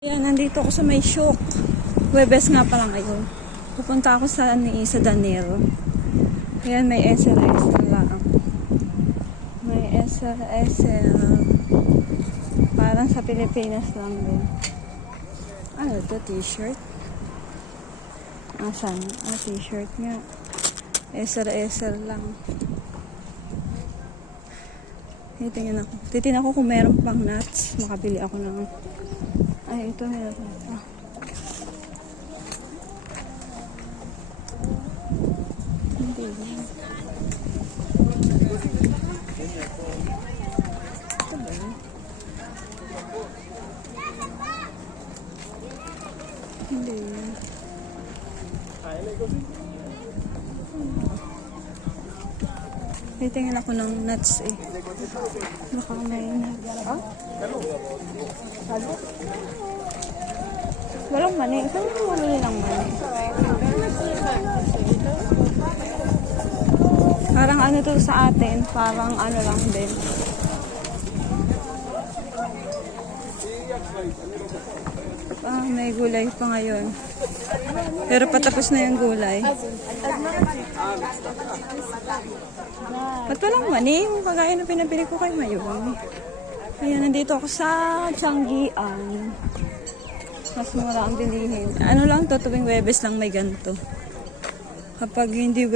Ayan, nandito ako sa may Shook. Webes nga pala ngayon. Pupunta ako sa Danero. Ayan, may SL lang. May SL. Parang sa Pilipinas lang din. Ano ito? T-shirt? Asan? T-shirt nga. SL lang. Titingnan ako kung meron pang nuts. Makabili ako ng... Ay, ito meron pa. Hindi yan. Ito ba yun? Hindi yan. Titingnan ako ng nuts eh. Baka may nagara. Walang mani. Saan mo mamili ng mani? Parang ano to sa atin. Parang ano lang din. May gulay pa ngayon. Pero patapos na yung gulay. Ba't walang mani? Yung kagaya na pinabili ko kay Mayong. Ayan, nandito ako sa Tianggian. Mas mura ang bilihin. Ano lang to, tuwing Webes lang may ganito. Kapag hindi